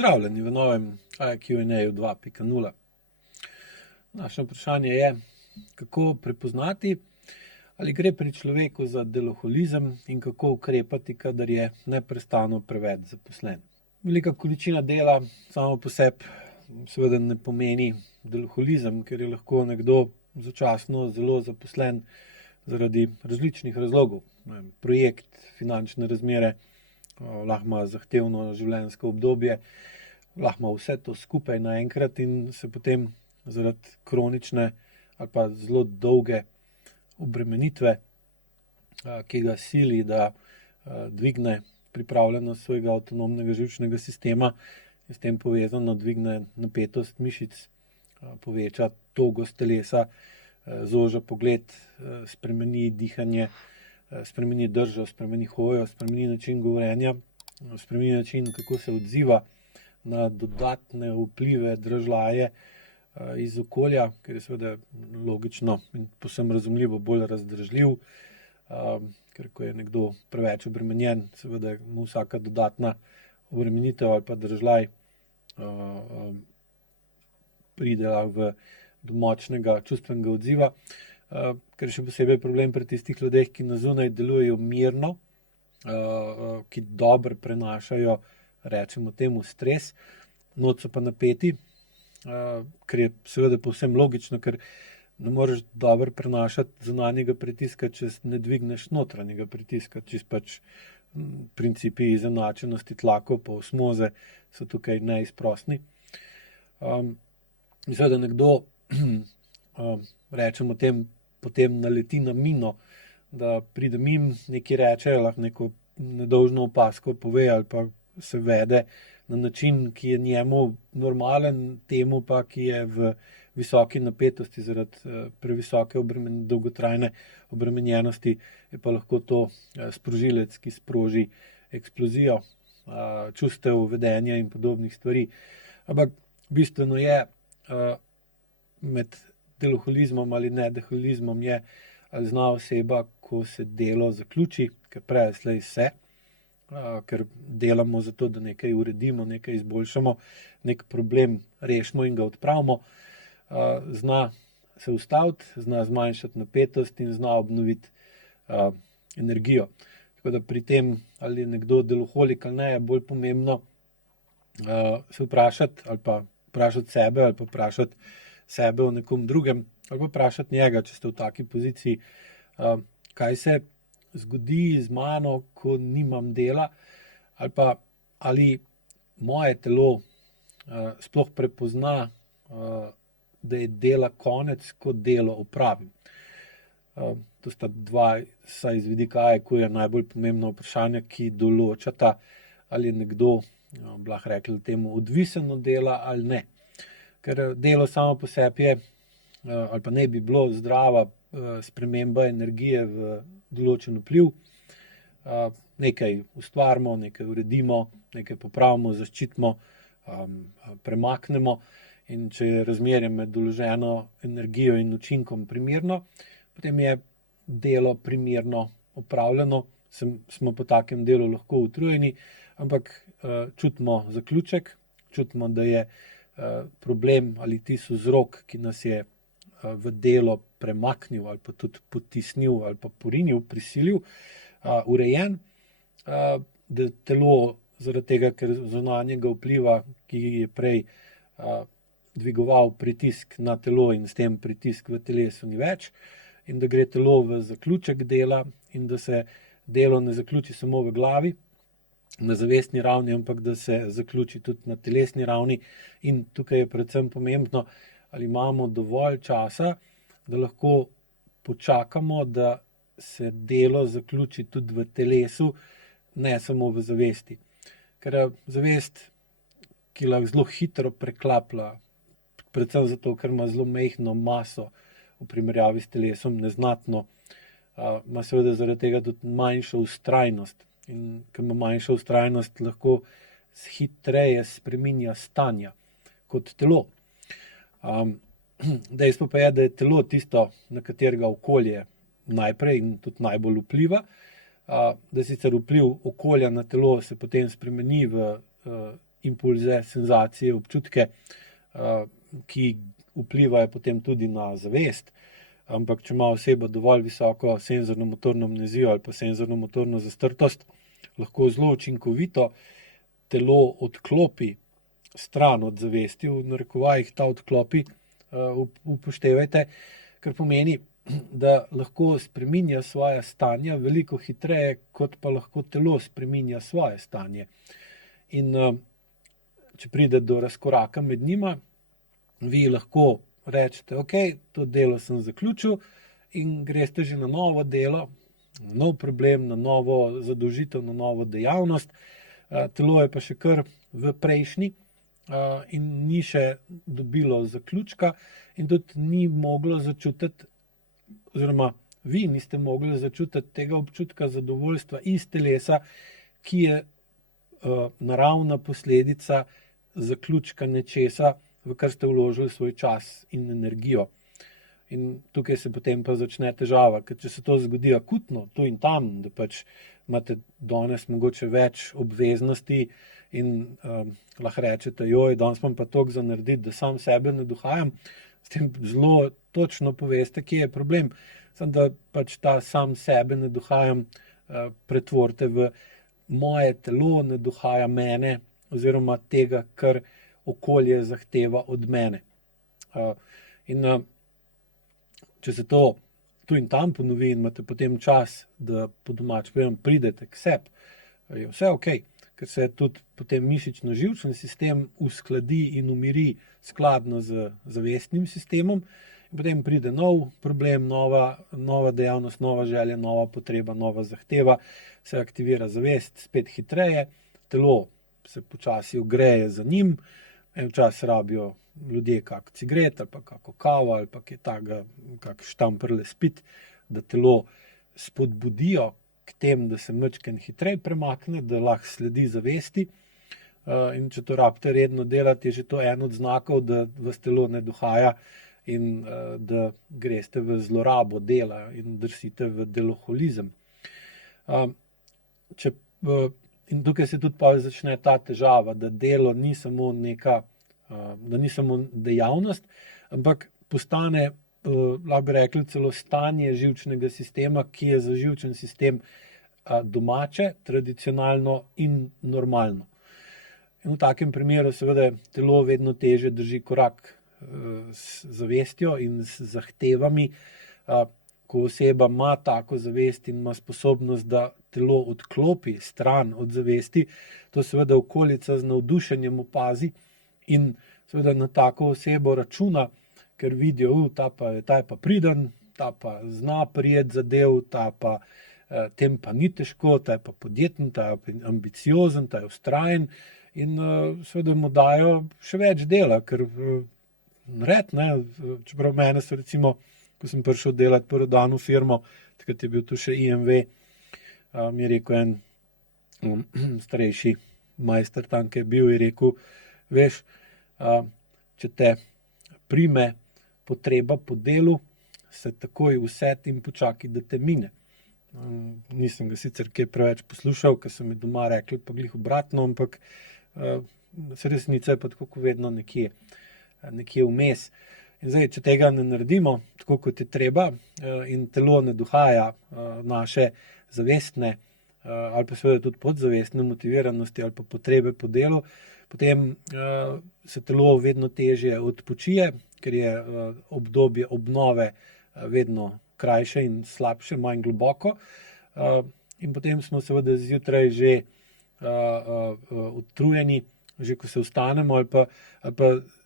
Pozdravljeni v novem Q&A 2.0. Naše vprašanje je, kako prepoznati, ali gre pri človeku za deloholizem in kako ukrepati, kadar je neprestano preveč zaposlen. Velika količina dela samo po sebi seveda ne pomeni deloholizem, ker je lahko nekdo začasno zelo zaposlen zaradi različnih razlogov. Projekt, finančne razmere, lahko ima zahtevno življenjsko obdobje, lahko ima vse to skupaj naenkrat in se potem zaradi kronične ali pa zelo dolge obremenitve, ki ga sili, da dvigne pripravljenost svojega avtonomnega živčnega sistema in s tem povezano dvigne napetost mišic, poveča togost telesa, zoža pogled, spremeni dihanje, spremeni držo, spremeni hojo, spremeni način govorjenja, spremeni način, kako se odziva na dodatne vplive, dražljaje iz okolja, ker je seveda logično in povsem razumljivo bolj razdražljiv, ker ko je nekdo preveč obremenjen, seveda mu vsaka dodatna obremenitev ali pa dražljaj pride do močnega čustvenega odziva, ker je še posebej problem pri tistih ljudeh, ki na zunaj delujejo mirno, ki dobro prenašajo, rečemo temu, stres, noč so pa napeti, ker je seveda povsem logično, ker ne moreš dobro prenašati zunanjega pritiska, če ne dvigneš notranjega pritiska, čisto pač principi izenačenosti tlakov pa osmoze so tukaj neizprosni. In seveda nekdo, rečemo tem, potem naleti na mino, da pride mimo, nekaj reče, lahko neko nedolžno opazko pove ali pa se vede na način, ki je njemu normalen, temu pa, ki je v visoki napetosti zaradi previsoke dolgotrajne obremenjenosti, je pa lahko to sprožilec, ki sproži eksplozijo čustev, vedenja in podobnih stvari. Ampak bistveno je med deloholizmom ali nedeloholizmom je, ali zna oseba, ko se delo zaključi, ker prej slej se, ker delamo zato, da nekaj uredimo, nekaj izboljšamo, nek problem rešimo in ga odpravimo, zna se ustaviti, zna zmanjšati napetost in zna obnoviti energijo. Tako da pri tem, ali je nekdo deloholik ali ne, je bolj pomembno se vprašati ali pa vprašati sebe ali pa vprašati sebe o nekom drugem ali pa vprašati njega, če ste v taki poziciji, kaj se zgodi z mano, ko nimam dela, ali pa ali moje telo sploh prepozna, da je dela konec, ko delo opravim. To sta dva, saj z vidika AIQ-ja, najbolj pomembna vprašanja, ki določata, ali je nekdo, bi lahko rekli temu, odvisen od dela ali ne. Ker delo samo po sebi je, ali pa ne bi bilo zdrava sprememba energije v določen vpliv. Nekaj ustvarimo, nekaj uredimo, nekaj popravimo, zaščitimo, premaknemo in če je razmerje med vloženo energijo in učinkom primerno, potem je delo primerno opravljeno, smo po takem delu lahko utrujeni, ampak čutimo zaključek, čutimo, da je problem ali tisti vzrok, ki nas je v delo premaknil ali pa tudi potisnil ali pa porinil, prisilil, urejen, da telo zaradi tega, ker zunanjega vpliva, ki je prej dvigoval pritisk na telo in s tem pritisk v telesu ni več, in da gre telo v zaključek dela in da se delo ne zaključi samo v glavi, na zavestni ravni, ampak da se zaključi tudi na telesni ravni. In tukaj je predvsem pomembno, ali imamo dovolj časa, da lahko počakamo, da se delo zaključi tudi v telesu, ne samo v zavesti. Ker zavest, ki lahko zelo hitro preklaplja, predvsem zato, ker ima zelo majhno maso v primerjavi s telesom, neznatno, ima seveda zaradi tega tudi manjšo vztrajnost. In ker ima manjšo vztrajnost, lahko hitreje spreminja stanja kot telo. Dejstvo pa je, da je telo tisto, na katerega okolje najprej in tudi najbolj vpliva, da sicer vpliv okolja na telo se potem spremeni v impulze, senzacije, občutke, ki vplivajo potem tudi na zavest. Ampak če ima oseba dovolj visoko senzorno-motorno amnezijo ali pa senzorno-motorno zastrtost, lahko zelo učinkovito telo odklopi stran od zavesti, v narekovajih ta odklopi, upoštevajte, kar pomeni, da lahko spreminja svoja stanja veliko hitreje, kot pa lahko telo spreminja svoje stanje. In če pride do razkoraka med njima, vi lahko rečete, ok, to delo sem zaključil in greste že na novo delo, na nov problem, na novo zadolžitev, na novo dejavnost. Telo je pa še kar v prejšnji in ni še dobilo zaključka in tudi ni moglo začutiti, oziroma vi niste mogli začutiti tega občutka zadovoljstva iz telesa, ki je naravna posledica zaključka nečesa, v kar ste vložili svoj čas in energijo. In tukaj se potem pa začne težava, ker če se to zgodi akutno, tu in tam, da pač imate danes mogoče več obveznosti in lahko rečete, joj, danes imam pa toliko za narediti, da sam sebe ne dohajam, s tem zelo točno poveste, kje je problem. Samo da pač ta sam sebe ne dohajam pretvorite v moje telo ne dohaja mene oziroma tega, kar okolje zahteva od mene. In če se to tu in tam ponovi in imate potem čas, da po domač povem, pridete k sebi, je vse ok, ker se tudi potem mišično-živčni sistem uskladi in umiri skladno z zavestnim sistemom in potem pride nov problem, nova dejavnost, nova želja, nova potreba, nova zahteva, se aktivira zavest spet hitreje, telo se počasi ogreje za njim, včasih rabijo ljudje kak cigaret ali pa kako kavo ali pa kaj takega, kak štamprle spit, da telo spodbudijo k tem, da se majčkeno hitreje premakne, da lahko sledi zavesti. In če to rabite redno delati, je že to en od znakov, da vas telo ne dohaja in da greste v zlorabo dela in drsite v deloholizem. In tukaj se tudi pa začne ta težava, da delo ni samo neka, da ni samo dejavnost, ampak postane, lahko bi rekli, celo stanje živčnega sistema, ki je za živčen sistem domače, tradicionalno in normalno. In v takem primeru seveda telo vedno težje drži korak z zavestjo in z zahtevami. Ko oseba ima tako zavest in ima sposobnost, da telo odklopi stran od zavesti, to seveda okolica z navdušenjem opazi in seveda na tako osebo računa, ker vidijo, ta je pa priden, ta pa zna prijeti zadev, ta pa tem pa ni težko, ta je pa podjeten, ta je pa ambiciozen, ta je vztrajen in seveda mu dajo še več dela, ker nared, čeprav mene so recimo, ko sem prišel delati prvi dan v firmo, takrat je bil tu še IMV, mi je rekel en starejši majster tam, ki je bil, je rekel, veš, če te prime potreba po delu, se takoj usedi in počakaj, da te mine. Nisem ga sicer kaj preveč poslušal, ker so mi doma rekli pa glih obratno, ampak resnica je pa tako kot vedno nekje vmes. In zdaj, če tega ne naredimo tako, kot je treba in telo ne dohaja naše zavestne ali pa seveda tudi podzavestne motiviranosti ali pa potrebe po delu, potem se telo vedno težje odpočije, ker je obdobje obnove vedno krajše in slabše, manj globoko. In potem smo seveda zjutraj že utrujeni, že ko se vstanemo ali pa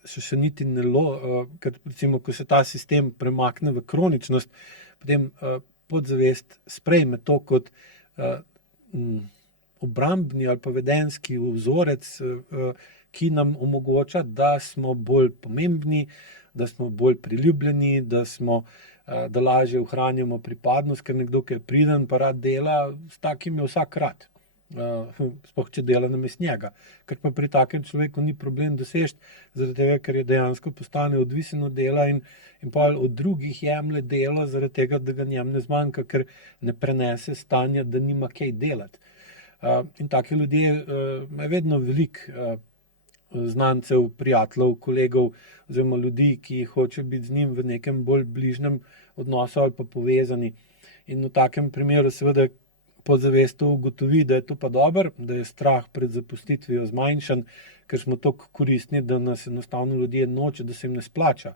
še niti ne ker recimo, ko se ta sistem premakne v kroničnost, potem podzavest sprejme to kot obrambni ali pa vedenjski vzorec, ki nam omogoča, da smo bolj pomembni, da smo bolj priljubljeni, da lažje ohranjamo pripadnost, ker nekdo, ki je priden pa rad dela, s takim je vsak rad. Sploh če dela namesto njega. Ker pa pri takem človeku ni problem doseči, zaradi tega, ker je dejansko postane odvisen od dela in pa od drugih jemlje delo, zaradi tega, da ga njem ne zmanjka, ker ne prenese stanja, da nima kaj delati. In taki ljudje je vedno veliko znancev, prijateljev, kolegov oziroma ljudi, ki hoče biti z njim v nekem bolj bližnjem odnosu ali pa povezani. In v takem primeru seveda podzavestno ugotovi, da je to pa dobro, da je strah pred zapustitvijo zmanjšan, ker smo toliko koristni, da nas enostavno ljudje noče, da se jim ne splača,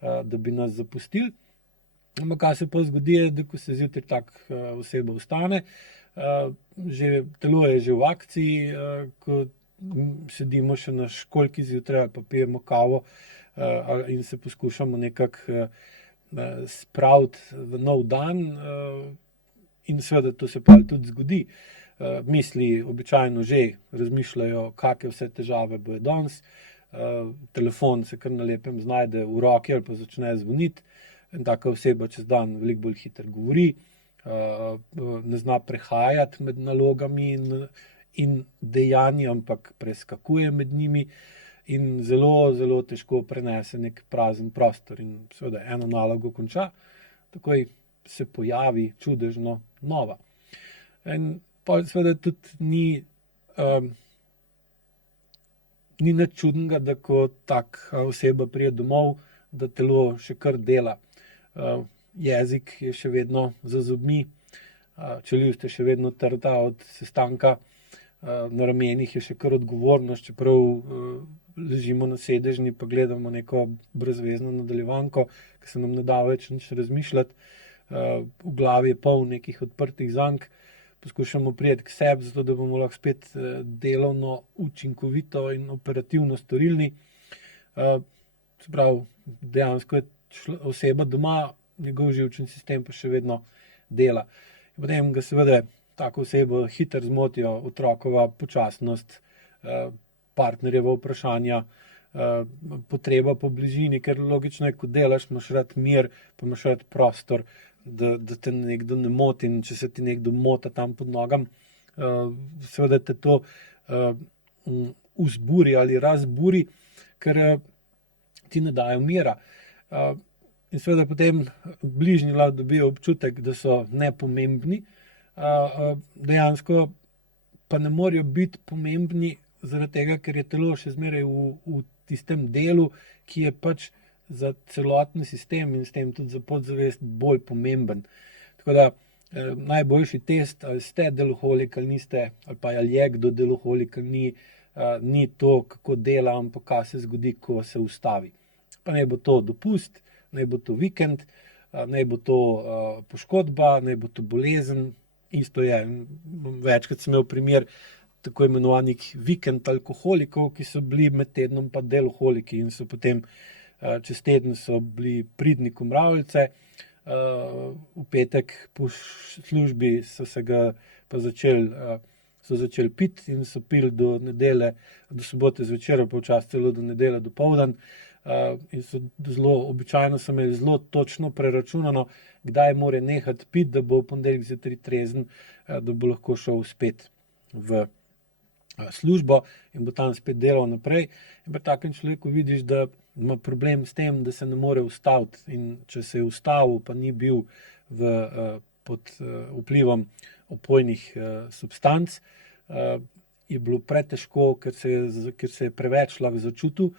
da bi nas zapustili. Ampak kaj se pa zgodi, je, da ko se zjutraj taka oseba vstane, telo je že v akciji, ko sedimo še na školjki zjutraj ali pa pijemo kavo in se poskušamo nekako spraviti v nov dan, in seveda to se pa tudi zgodi. Misli običajno že razmišljajo, kakšne vse težave bojo danes, telefon se kar na lepem znajde v roki ali pa začne zvoniti. In taka oseba čez dan veliko bolj hitro govori, ne zna prehajati med nalogami in dejanji, ampak preskakuje med njimi in zelo, zelo težko prenese nek prazen prostor. In seveda eno nalogo konča, takoj se pojavi čudežno nova. In pa seveda tudi ni nič čudnega, da ko taka oseba pride domov, da telo še kar dela. Jezik je še vedno za zobmi, čeljust je še vedno trda od sestanka, na ramenih je še kar odgovornost, čeprav ležimo na sedežni pa gledamo neko brezvezno nadaljevanko, ki se nam ne da več nič razmišljati. V glavi je poln nekih odprtih zank, poskušamo priti k sebi, zato da bomo lahko spet delovno, učinkovito in operativno storilni. Se pravi, dejansko je oseba doma, njegov živčni sistem pa še vedno dela. In potem ga seveda tako osebo hitro zmotijo otrokova počasnost, partnerjeva vprašanja, potreba po bližini, ker logično je, ko delaš, imaš rad mir, pa imaš rad prostor, da te nekdo ne moti, in če se ti nekdo mota tam pod nogam, seveda te to vzburi ali razburi, ker ti ne dajo mira. In seveda potem bližnji lahko dobijo občutek, da so nepomembni, dejansko pa ne morejo biti pomembni zaradi tega, ker je telo še zmeraj v tistem delu, ki je pač za celoten sistem in s tem tudi za podzavest bolj pomemben. Tako da najboljši test, ali ste deloholik ali niste, ali pa ali je kdo deloholik ali ni to, kako dela, ampak kaj se zgodi, ko se ustavi. Pa naj bo to dopust, naj bo to vikend, naj bo to poškodba, naj bo to bolezen, isto je. Večkrat sem imel primer tako imenovanih vikend alkoholikov, ki so bili med tednom pa deloholiki in so potem čez teden so bili pridni komravljice, v petek po službi so začeli piti in so pili do sobote zvečer, pa včasih celo do nedelje dopoldan. In so običajno so imeli zelo točno preračunano, kdaj mora nehati piti, da bo v ponedeljek zjutraj trezen, da bo lahko šel spet v službo in bo tam spet delal naprej. In pri takem človeku vidiš, da ima problem s tem, da se ne more ustaviti, in če se je ustavil, pa ni bil pod vplivom opojnih substanc, je bilo pretežko, ker se je preveč lahko začutil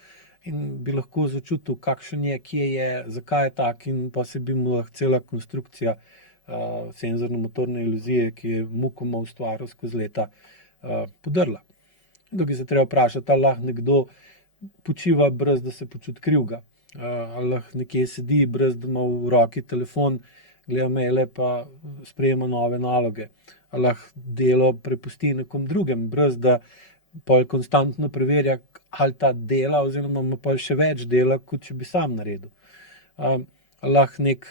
in bi lahko začutil, kakšen je, kje je, zakaj je tak, in pa se bi mu lahko cela konstrukcija senzorno-motorne iluzije, ki je mukoma ustvaril skozi leta, podrla. Tukaj se treba vprašati, ali lahko nekdo počiva, brez da se počuti krivega, ali lahko nekje sedi, brez da ima v roki telefon, gleda maile pa sprejema nove naloge, ali lahko delo prepusti nekom drugem, brez da pol konstantno preverja, ali ta dela, oziroma ima pol še več dela, kot če bi sam naredil. Lahko nek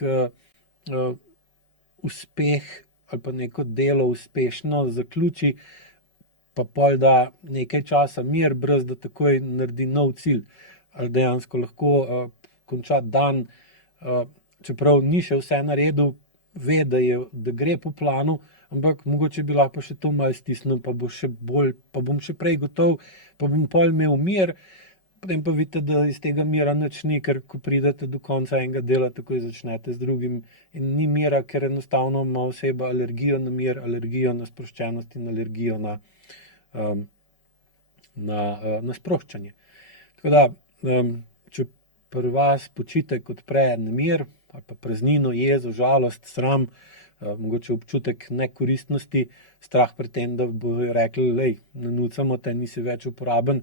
uspeh ali pa neko delo uspešno zaključi, pa pol da nekaj časa mir, brez da takoj naredi nov cilj. Ali dejansko lahko konča dan, čeprav ni še vse naredil, ve, da gre po planu, ampak mogoče bi lahko še to malo stisnil, pa bom še prej gotov, pa bom pol imel mir, potem pa vidite, da iz tega mira nič ni, ker ko pridete do konca enega dela, takoj začnete z drugim in ni mira, ker enostavno ima oseba alergijo na mir, alergijo na sproščenost in alergijo na sproščanje. Tako da, če pri vas počitek odpre nemir ali pa praznino, jezo, žalost, sram, mogoče občutek nekoristnosti, strah pred tem, da bodo rekli, lej, nanucamo te, nisi več uporaben,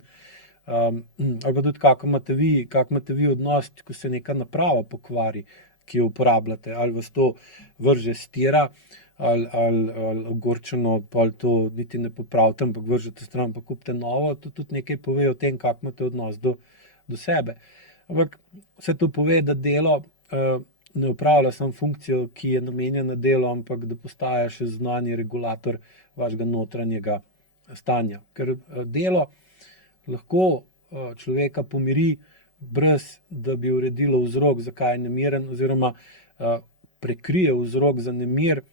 ali pa tudi kak imate vi odnos, ko se neka naprava pokvari, ki jo uporabljate, ali vas to vrže stira, ali ogorčeno, pol to niti ne popravite, ampak vržete stran, pa kupite novo, to tudi nekaj pove o tem, kak imate odnos do sebe. Ampak vse to pove, da delo ne opravlja samo funkcijo, ki je namenjena delu, ampak da postaja še zunanji regulator vašega notranjega stanja. Ker delo lahko človeka pomiri, brez da bi uredilo vzrok, zakaj je nemiren, oziroma prekrije vzrok za nemir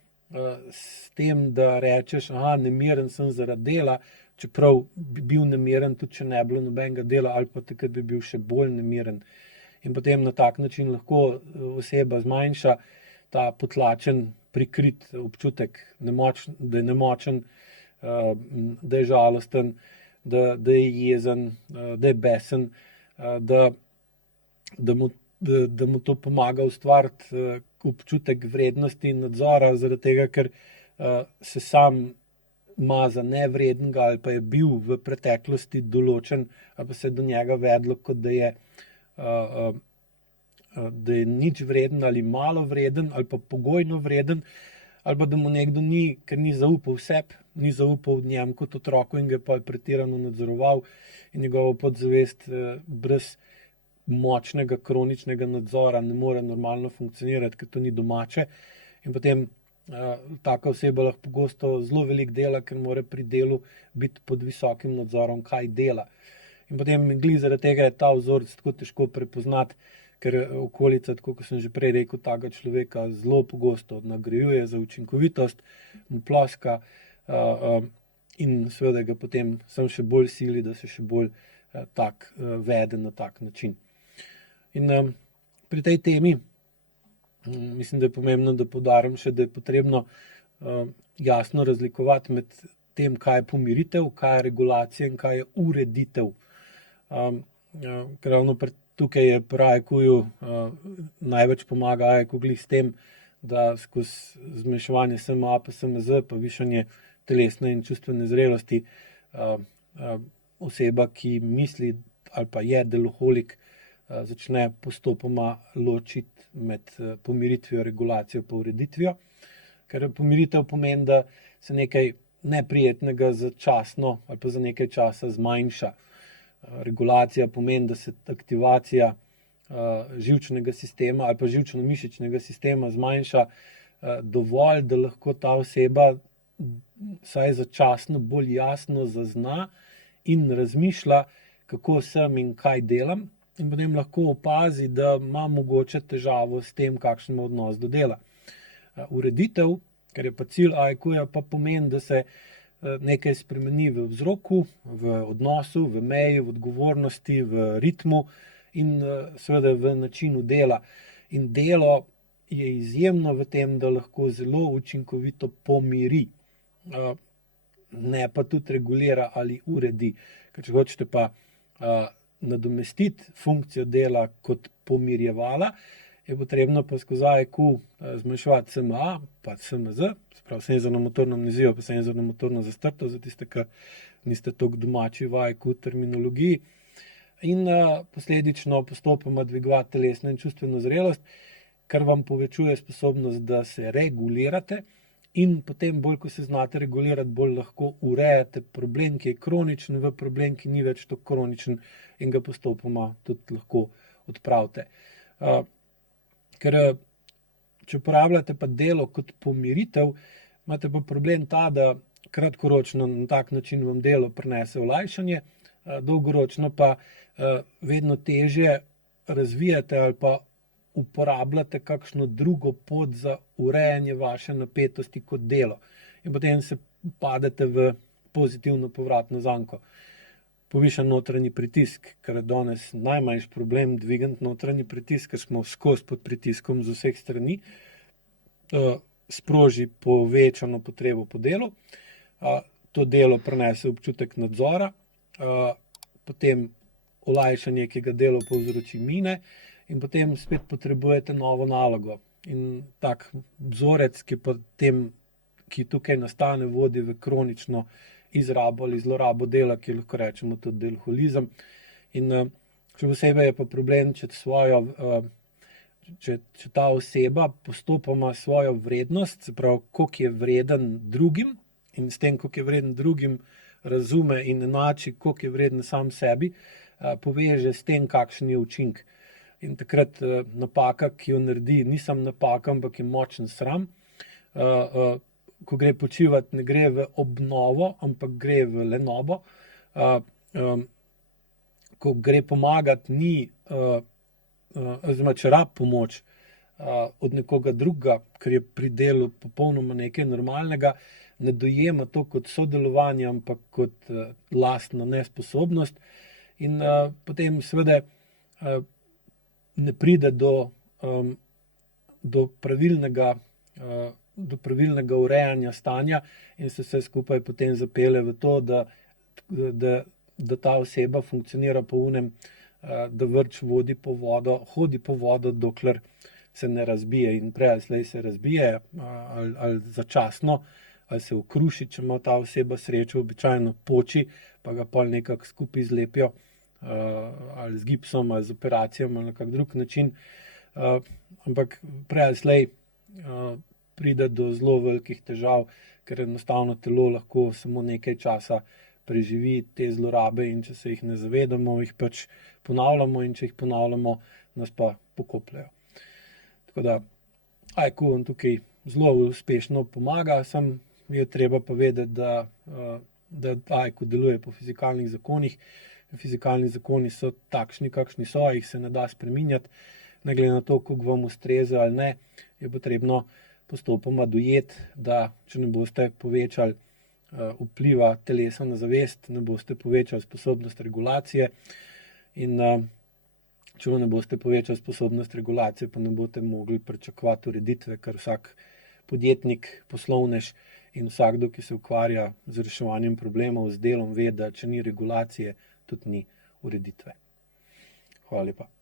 s tem, da rečeš, nemiren sem zaradi dela, čeprav bi bil nemiren, tudi če ne bi bilo nobenega dela, ali pa takrat bi bil še bolj nemiren. In potem na tak način lahko oseba zmanjša ta potlačen, prikrit občutek, da je nemočen, da je žalosten, da je jezen, da je besen, da mu to pomaga ustvariti občutek vrednosti in nadzora, zaradi tega, ker se sam ima za nevrednega ali pa je bil v preteklosti določen, ali pa se je do njega vedlo, kot da je nič vreden ali malo vreden ali pa pogojno vreden, ali pa da mu nekdo ni, ker ni zaupal sebi, ni zaupal njemu kot otroku in ga je pa pretirano nadzoroval in njegovo podzavest brez močnega kroničnega nadzora ne more normalno funkcionirati, ker to ni domače. In potem taka oseba lahko pogosto zelo veliko dela, ker mora pri delu biti pod visokim nadzorom, kaj dela. In potem glih zaradi tega je ta vzorec tako težko prepoznati, ker okolica, tako kot sem že prej rekel, takega človeka zelo pogosto nagrajuje za učinkovitost, mu ploska in seveda ga potem samo še bolj sili, da se še bolj tak vede na tak način. In pri tej temi mislim, da je pomembno, da poudarim še, da je potrebno jasno razlikovati med tem, kaj je pomiritev, kaj je regulacija in kaj je ureditev. Ker ravno tukaj je pri AIQ-ju največ pomaga AIQ glih s tem, da skozi zmanjševanje SMA pa SMZ pa višanje telesne in čustvene zrelosti oseba, ki misli ali pa je deloholik, začne postopoma ločiti med pomiritvijo, regulacijo pa ureditvijo. Ker pomiritev pomeni, da se nekaj neprijetnega začasno ali pa za nekaj časa zmanjša. Regulacija pomeni, da se aktivacija živčnega sistema ali pa živčno-mišičnega sistema zmanjša dovolj, da lahko ta oseba vsaj začasno bolj jasno zazna in razmišlja, kako sem in kaj delam, in potem lahko opazi, da ima mogoče težavo s tem, kakšen ima odnos do dela. Ureditev, ker je pa cilj AIQ-ja, pa pomeni, da se nekaj spremeni v vzroku, v odnosu, v meji, v odgovornosti, v ritmu in seveda v načinu dela. In delo je izjemno v tem, da lahko zelo učinkovito pomiri, ne pa tudi regulira ali uredi. Ker če hočete pa nadomestiti funkcijo dela kot pomirjevala, je potrebno pa skozi AIQ zmanjševati SMA pa SMZ, sprav senzorno-motorno amnezijo pa senzorno-motorno zastrtost, za tiste, ki niste toliko domači v AIQ terminologiji, in posledično postopoma dvigovati telesno in čustveno zrelost, kar vam povečuje sposobnost, da se regulirate in potem bolj, ko se znate regulirati, bolj lahko urejate problem, ki je kroničen, v problem, ki ni več tako kroničen in ga postopoma tudi lahko odpravite. Ker če uporabljate pa delo kot pomiritev, imate pa problem ta, da kratkoročno na tak način vam delo prinese olajšanje, dolgoročno pa vedno težje razvijate ali pa uporabljate kakšno drugo pot za urejanje vaše napetosti kot delo. In potem se padete v pozitivno povratno zanko. Povišan notranji pritisk, ker je danes najmanjši problem dvigniti notranji pritisk, ker smo skozi pod pritiskom z vseh strani, sproži povečano potrebo po delu, to delo prinese občutek nadzora, potem olajšanje, ki ga delo povzroči, mine in potem spet potrebujete novo nalogo. In tak vzorec, ki tukaj nastane, vodi v kronično izrabo ali zlorabo dela, ki lahko rečemo tudi delholizem. In še posebej je pa problem, če ta oseba postopoma svojo vrednost, se pravi, koliko je vreden drugim, in s tem, koliko je vreden drugim, razume in enači, koliko je vreden sam sebi, poveže s tem, kakšen je učinek. In takrat napaka, ki jo naredi, ni samo napaka, ampak je močen sram. Ko gre počivati, ne gre v obnovo, ampak gre v lenobo. Ko gre pomagati, oziroma če rab pomoč od nekoga drugega, ker je pri delu popolnoma nekaj normalnega, ne dojema to kot sodelovanje, ampak kot lastno nesposobnost. In potem seveda ne pride do pravilnega urejanja stanja in se vse skupaj potem zapelje v to, da ta oseba funkcionira po onem, da vrč hodi po vodo, dokler se ne razbije. In prej ali slej se razbije, ali začasno, ali se okruši, če ima ta oseba srečo, običajno poči, pa ga pol nekako skupaj zlepijo, ali z gipsom, ali z operacijami, ali na kak drug način. Ampak prej ali slej pride do zelo velikih težav, ker enostavno telo lahko samo nekaj časa preživi te zlorabe in če se jih ne zavedamo, jih pač ponavljamo, in če jih ponavljamo, nas pa pokopljejo. Tako da AIQ vam tukaj zelo uspešno pomaga, samo je treba pa vedeti, da AIQ deluje po fizikalnih zakonih. Fizikalni zakoni so takšni, kakšni so, jih se ne da spreminjati, ne glede na to, koliko vam ustreza ali ne, je potrebno postopoma dojeti, da če ne boste povečali vpliva telesa na zavest, ne boste povečali sposobnost regulacije, in če ne boste povečali sposobnost regulacije, pa ne boste mogli pričakovati ureditve, ker vsak podjetnik, poslovnež in vsakdo, ki se ukvarja z reševanjem problemov, z delom, ve, da če ni regulacije, tudi ni ureditve. Hvala lepa.